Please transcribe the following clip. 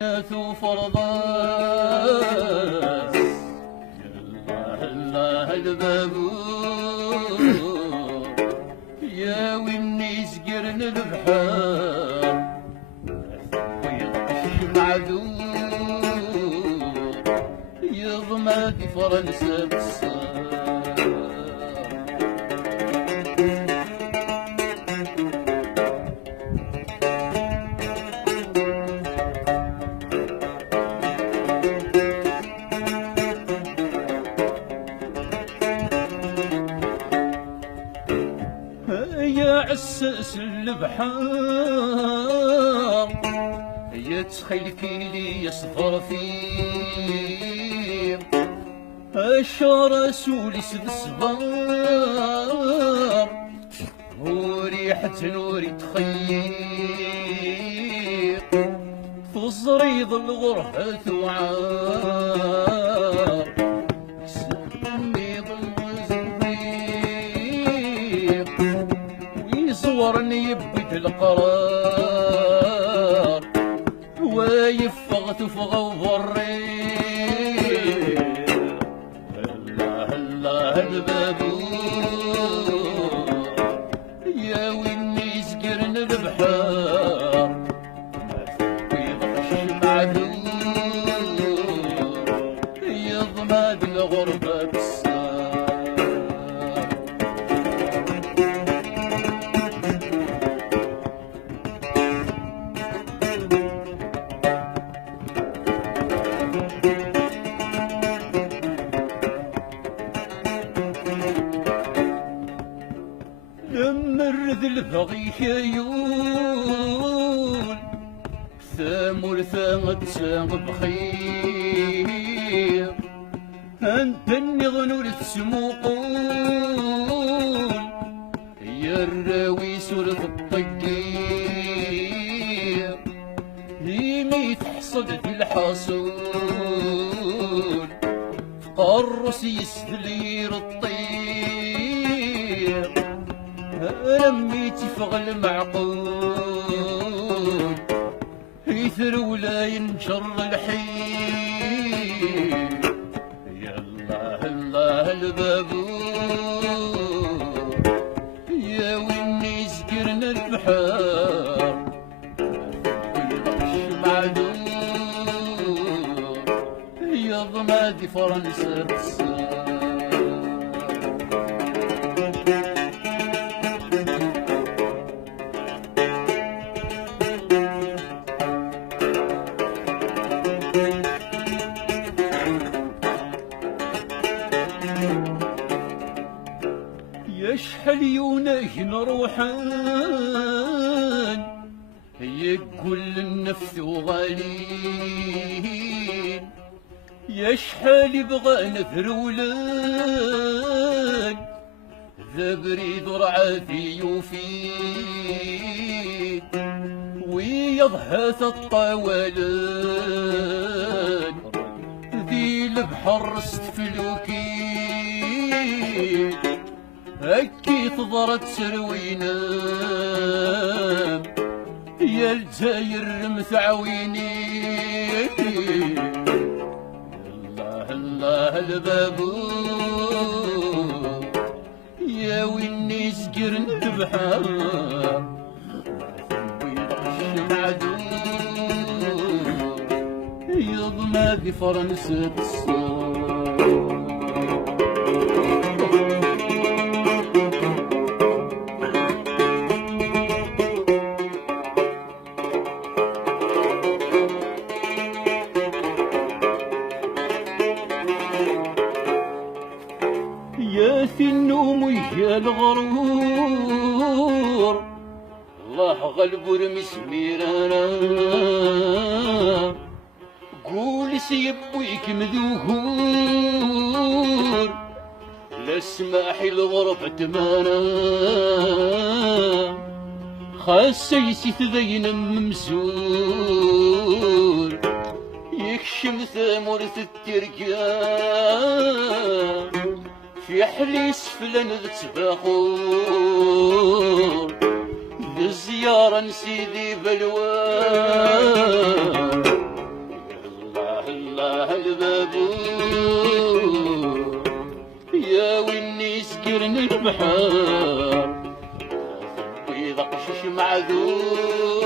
فرضاس الله البابور يا ويني سقرن البحر ويغش معذور يضمى في فرنسا بالصار يا عساس البحار يا تخيل كيلي يصفر فيه الشارع سوليس بالصبار وريحة نوري تخيل في زريض الغرفة وعار صورني يبقى القرار ويفغت وضري الله البابور يا ويني سقرن البحار ويضحش معذور يضمى بالغربة بالسار مرذ البغي خيول ثامر ثامت سام بخير انت النظن تسموقون يا الراوي سورة الطقير يمي تحصد في الحصول قرص يسهلير الطير لميتي فغل معقول يثر ولا ينشر الحين يا الله البابور يا ويني سقرن البحار ويضحش معذور يضمى دي فرنسا بالصار يشحل يونيه نروحان يقول النفس وغالين يشحل يبغى نفرولان ذا بريد رعاثي يوفين ويضهث الطوالان ذي البحر استفلوكين هكي تضرت سروينا يا الجاير مثعويني الله البابور يا ويني سقرن البحر ويضحش معذور يضمى في فرنسا بالصور يا النوم ويا الغرور الله غلب رمس ميرانا قول سيبويك مذوهور لا سماحي الغرب تمانا خاسيسي تذين ممسور يكشم ثامرة التركان في حلي سفلا تباخور بزيارة سيدي بلوان البحر وإذا قشش معذور